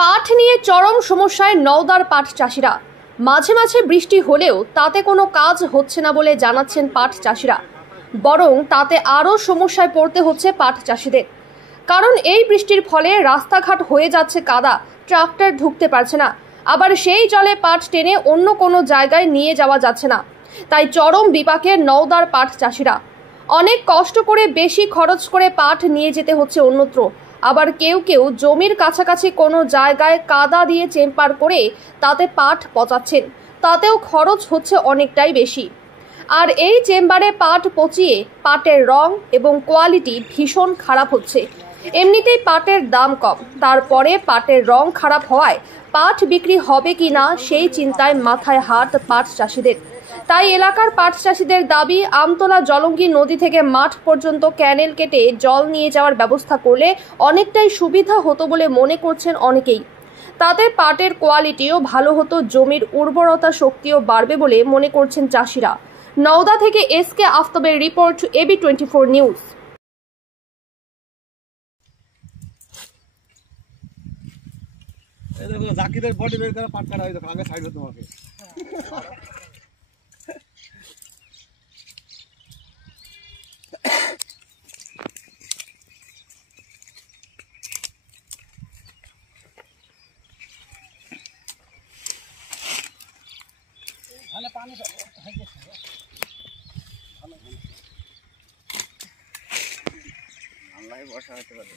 পাট নিয়ে চরম সমস্যায় নওদার পাট চাষিরা। মাঝে মাঝে বৃষ্টি হলেও তাতে কোনো কাজ হচ্ছে না বলে জানাচ্ছেন পাট চাষিরা, বরং তাতে আরও সমস্যায় পড়তে হচ্ছে পাট চাষিদের। কারণ এই বৃষ্টির ফলে রাস্তাঘাট হয়ে যাচ্ছে কাদা, ট্রাক্টর ঢুকতে পারছে না, আবার সেই জলে পাট টেনে অন্য কোনো জায়গায় নিয়ে যাওয়া যাচ্ছে না। তাই চরম বিপাকে নওদার পাট চাষিরা। অনেক কষ্ট করে বেশি খরচ করে পাট নিয়ে যেতে হচ্ছে অন্যত্র, আবার কেউ কেউ জমির কাছাকাছি কোনো জায়গায় কাদা দিয়ে চেম্বার করে তাতে পাট পচাচ্ছেন, তাতেও খরচ হচ্ছে অনেকটাই বেশি। আর এই চেম্বারে পাট পচিয়ে পাটের রং এবং কোয়ালিটি ভীষণ খারাপ হচ্ছে। এমনিতেই পাটের দাম কম, তারপরে পাটের রং খারাপ হওয়ায় পাট বিক্রি হবে কি না সেই চিন্তায় মাথায় হাত পাট চাষিদের। তাই এলাকার পাট চাষিদের দাবি, আমতলা জলঙ্গি নদী থেকে মাঠ পর্যন্ত ক্যানেল কেটে জল নিয়ে যাওয়ার ব্যবস্থা করলে অনেকটাই সুবিধা হতো বলে মনে করছেন অনেকেই। তাতে পাটের কোয়ালিটিও ভালো হতো, জমির উর্বরতা শক্তিও বাড়বে বলে মনে করছেন চাষিরা। নওদা থেকে এসকে আফতাবের রিপোর্ট, AB24 নিউজ। জাকিরের বডি বের করে পাট কাটা হয়, দেখো আগে সাইড হতে তোমাকে। পানি আল্লাহ বর্ষা হতে পারে।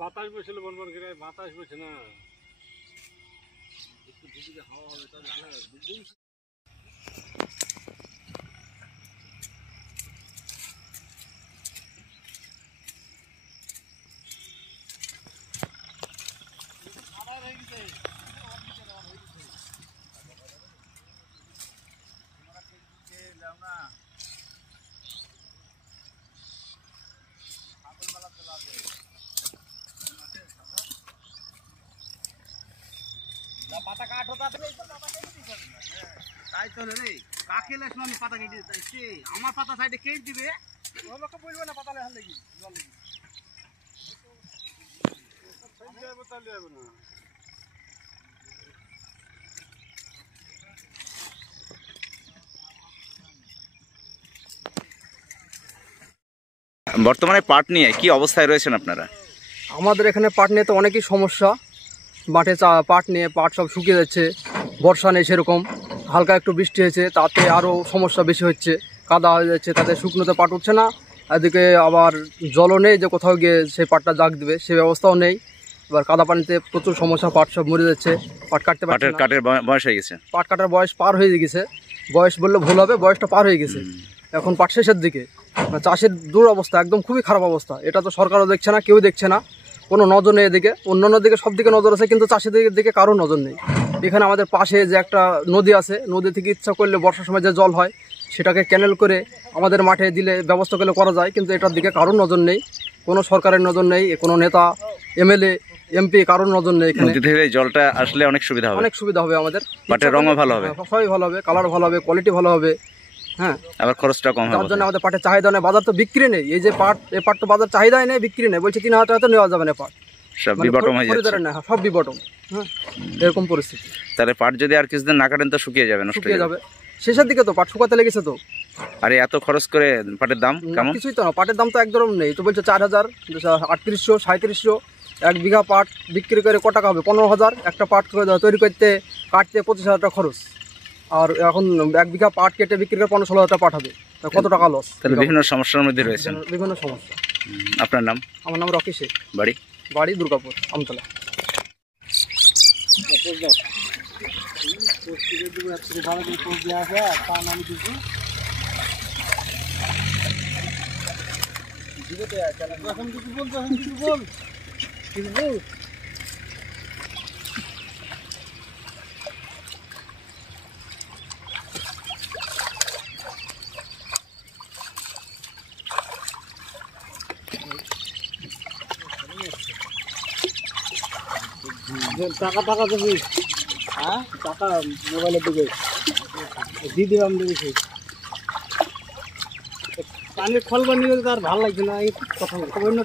বাতাস বসছিল বনবন করে, বাতাস বসে না, একটু দিকে হাওয়া হবে তাহলে পাতা কাঠ হতা তাই তো রে কাকে লেছ আমি পাতা কেটে দিতে, আমার পাতা সাইডে কেটে দিবে, ও লোক বলবে না পাতা লেহাল লাগি জল লাগি সাইড যাবে তাহলে যাবে না। বর্তমানে পাট নিয়ে কি অবস্থায় রয়েছেন আপনারা? আমাদের এখানে পাট নিয়ে তো অনেকই সমস্যা। মাঠে পাট নিয়ে পাট সব শুকিয়ে যাচ্ছে, বর্ষা নেই সেরকম, হালকা একটু বৃষ্টি হয়েছে তাতে আরও সমস্যা বেশি হচ্ছে, কাদা হয়ে যাচ্ছে, তাতে শুকনোতে পাট উঠছে না, এদিকে আবার জলও নেই যে কোথাও গিয়ে সেই পাটটা জাগ দেবে সে ব্যবস্থাও নেই। এবার কাদা পানিতে প্রচুর সমস্যা, পাট সব মরে যাচ্ছে, পাট কাটতে পারছে না। কাঠের বয়স হয়ে গেছে, পাট কাটার বয়স পার হয়ে গেছে, বয়স বললে ভুল হবে, বয়সটা পার হয়ে গেছে, এখন পাট শেষের দিকে। চাষের দূর অবস্থা, একদম খুবই খারাপ অবস্থা। এটা তো সরকারও দেখছে না, কেউ দেখছে না, কোনো নজর নেই এদিকে। অন্যান্য দিকে সব দিকে নজর আছে, কিন্তু চাষিদের দিকে কারো নজর নেই। এখানে আমাদের পাশে যে একটা নদী আছে, নদী থেকে ইচ্ছা করলে বর্ষার সময় যে জল হয় সেটাকে ক্যানেল করে আমাদের মাঠে দিলে ব্যবস্থা করলে করা যায়, কিন্তু এটার দিকে কারোর নজর নেই, কোনো সরকারের নজর নেই, কোনো নেতা এমএলএ এমপি কারোর নজর নেই। এখানে জলটা আসলে অনেক সুবিধা হবে, অনেক সুবিধা হবে আমাদের, পাটের রঙও ভালো হবে, সবই ভালো হবে, কালার ভালো হবে, কোয়ালিটি ভালো হবে। হ্যাঁ, আবার খরচটা কম হবে, তার জন্য আমাদের পাটের চাহিদা নেই, বাজার তো বিক্রি নেই। এই যে পাট, এই পাট তো বাজার চাহিদাই নেই, বিক্রি নেই, বলছে 3000 টাকা তো নেওয়া যাবে না পাট, সব বিবটম হয়ে যাচ্ছে, সব বিবটম। হ্যাঁ, এরকম পরিস্থিতি। তাহলে পাট যদি আর কিছুদিন না কাটেন তো শুকিয়ে যাবে, নষ্ট হয়ে যাবে। শেষের দিকে তো পাট শুকাতে লেগেছে তো। আরে এত খরচ করে পাটের দাম কেমন? কিছুই তো না, পাটের দাম তো একদম নেই। তো বলছে 4000, 3800, 3700। 1 বিঘা পাট বিক্রি করে কত টাকা হবে? 15000। একটা পাট তৈরি করতে কাটতে 25000 টাকা খরচ। আর এখন 1 বিঘা পাট কেটে বিক্রি করে 15-16 হাজার পাট হবে, তা কত টাকা লস। তাহলে বিভিন্ন সমস্যার মধ্যে রয়েছেন। বিভিন্ন সমস্যা। আপনার নাম? আমার নাম রকি শেখ, বাড়ি? বাড়ি দুর্গাপুর, আমতলা। টাকা টাকা দেবি, হ্যাঁ টাকা মোবাইলে দেবে দিয়ে দেবে। আমি দেখেছি পানির খল বানিয়ে তার ভালো লাগছে না, এই কথা খবর না।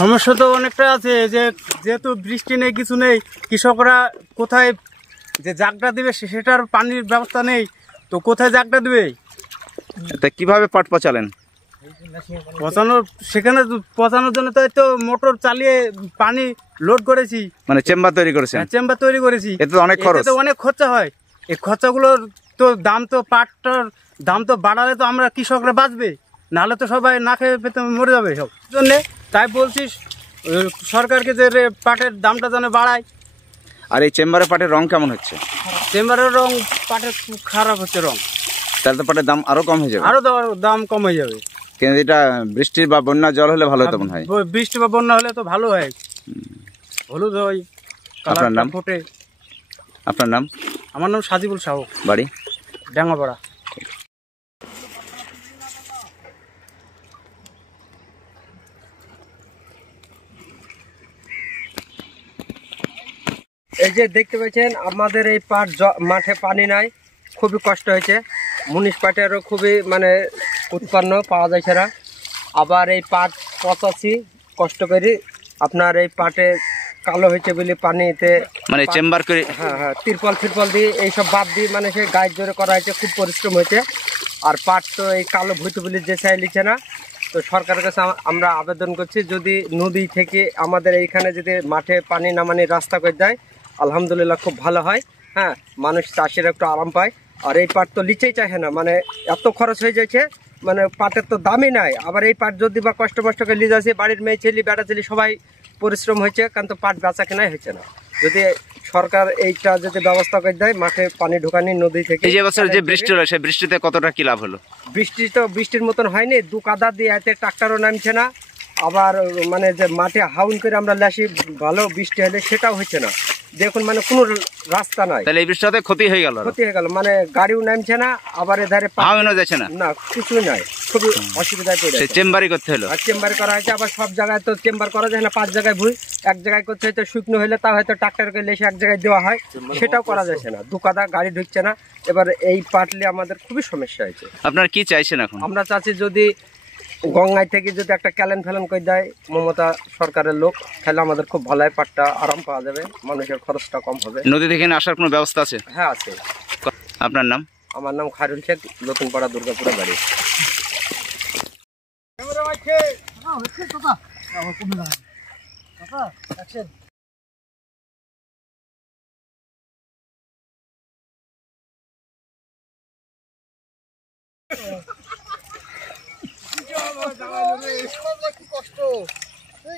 সমস্যা তো অনেকটা আছে, যে যেহেতু বৃষ্টি নেই কিছু নেই, কৃষকরা কোথায় যে জাগটা দিবে সেটার পানির ব্যবস্থা নেই, তো কোথায় জাগটা দিবে? তা কিভাবে পাট পচালেন? পচানোর সেখানে পচানোর জন্য তো মোটর চালিয়ে পানি লোড করেছি, মানে চেম্বার তৈরি করেছেন? চেম্বার তৈরি করেছি। এতে তো অনেক খরচ। অনেক খরচা হয়। এই খরচাগুলোর তো দাম তো পাটটার দাম তো বাড়ালে তো আমরা কৃষকরা বাঁচবে, নাহলে তো সবাই না খেয়ে পেতে মরে যাবে সব জন্যে। তাই বলছি সরকারকে যে পাটের দামটা যেন বাড়ায়। আর এই চেম্বারে পাটের রং কেমন হচ্ছে? চেম্বারের রং পাটের খুব খারাপ হচ্ছে রং। তাহলে তো পাটের দাম আরো কম হয়ে যাবে। আরো দাম কম হয়ে যাবে। কিন্তু এটা বৃষ্টির বা বন্যা জল হলে ভালো হতো মনে হয়। বৃষ্টি বা বন্যা হলে তো ভালো হয়, হলুদ হয়। আপনার নাম? ফোটে। আপনার নাম? আমার নাম সাজিবুল সাহু, বাড়ি? ডাঙ্গাপাড়া। এই যে দেখতে পাচ্ছেন আমাদের এই পাট মাঠে পানি নাই, খুবই কষ্ট হয়েছে। মুনিশ পাটেরও খুবই মানে উৎপন্ন পাওয়া যায় সেরা। আবার এই পাট পচাচ্ছি কষ্ট করি, আপনার এই পাটে কালো হয়েছে বলে পানিতে মানে চেম্বার করে, হ্যাঁ তিরপল দিয়ে এইসব বাদ দিয়ে মানে সে গাছ জোরে করা হয়েছে, খুব পরিশ্রম হয়েছে। আর পাট তো এই কালো ভুইতে বলে যে চাই লিখছে না, তো সরকারের কাছে আমরা আবেদন করছি যদি নদী থেকে আমাদের এইখানে যদি মাঠে পানি নামানির রাস্তা করে দেয় আলহামদুলিল্লাহ খুব ভালো হয়। হ্যাঁ, মানুষ চাষিরা একটু আরাম পায়। আর এই পাট তো লিচেই চাহে না, মানে এত খরচ হয়ে যাচ্ছে, মানে পাটের তো দামই নাই। আবার এই পাট যদি বা কষ্ট করে লিজ আছে, বাড়ির মেয়ে ছেলে বেটা ছেলে সবাই পরিশ্রম হয়েছে, কিন্তু পাট বেচা কেনাই হয়েছে না। যদি সরকার এইটা যদি ব্যবস্থা করে দেয় মাঠে পানি ঢোকানি নদী থেকে। এই যে বছর যে বৃষ্টি হলো সেই বৃষ্টিতে কতটা কি লাভ হলো? বৃষ্টি তো বৃষ্টির মতন হয়নি, দু কাদা দিয়ে এতে ট্রাক্টরও নামছে না। আবার মানে যে মাঠে হাউন করে আমরা লেসি ভালো বৃষ্টি হলে সেটাও হচ্ছে না, দেখুন মানে কোনো রাস্তা নাই। তাহলে এই বৃষ্টিতে ক্ষতি হয়ে গেল, মানে গাড়িও নামছে না, আবার এধারে হাউনও যাচ্ছে না, না কিছুই নাই, খুবই অসুবিধায় পড়ে সেই চেম্বারই করতে হলো। আর চেম্বার করা হয়েছে, আবার সব জায়গায় তো চেম্বার করা যায় না, 5 জায়গায় ভুই, এক জায়গায় করতে হয়তো শুকনো হলে তা হয়তো ট্রাক্টরকে লেসে এক জায়গায় দেওয়া হয়, সেটাও করা যাচ্ছে না, দু কাদা গাড়ি ঢুকছে না। এবার এই পাটলে আমাদের খুবই সমস্যা হয়েছে। আপনারা কি চাইছেন এখন? আমরা চাচ্ছি যদি গঙ্গায় থেকে যদি একটা ক্যালেন ফেলেন করে দেয় মমতা সরকারের লোক, তাহলে আমাদের খুব ভালো হয়, পাটটা আরাম পাওয়া যাবে, মানুষের খরচটা কম হবে। নদী থেকে আসার কোনো ব্যবস্থা আছে? হ্যাঁ আছে। আপনার নাম? আমার নাম খায়রুল শেখ, নতুনপাড়া দুর্গাপুরে বাড়ি।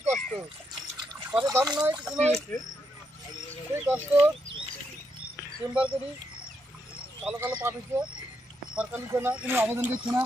কষ্ট দাম নাই কিছু নাই, সেই কষ্ট চেম্বার করি, কালো পাট হচ্ছে, সরকার নিচ্ছে না, কোনো আবেদন দিচ্ছে না।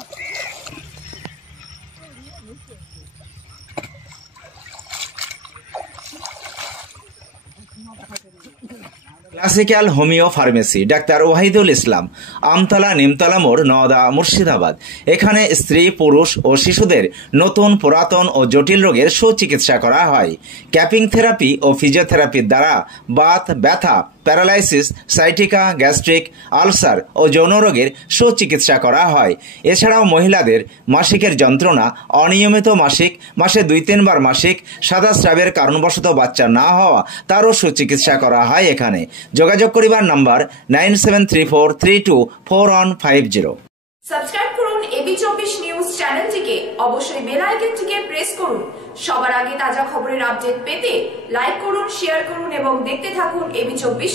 Classical homeo pharmacy, doctor Wahidul Islam, Amtala Nimtala মোড়, নওদা, মুর্শিদাবাদ। এখানে স্ত্রী, পুরুষ ও শিশুদের নতুন, পুরাতন ও জটিল রোগের সুচিকিৎসা করা হয়। ক্যাপিং থেরাপি ও ফিজিওথেরাপির দ্বারা বাত, ব্যথা, প্যারালাইসিস, সাইটিকা, গ্যাস্ট্রিক, আলসার ও যৌন রোগের সুচিকিৎসা করা হয়। এছাড়াও মহিলাদের মাসিকের যন্ত্রণা, অনিয়মিত মাসিক, মাসে 2-3 বার মাসিক, সাদা স্রাবের কারণবশত বাচ্চা না হওয়া, তারও সুচিকিৎসা করা হয় এখানে। যোগাযোগ করিবার নাম্বার 9734324150। সাবস্ক্রাইব করুন এবি24 নিউজ চ্যানেলটিকে, অবশ্যই বেল আইকনটিকে প্রেস করুন। সবার আগে তাজা খবরের আপডেট পেতে লাইক করুন, শেয়ার করুন এবং দেখতে থাকুন এবি24।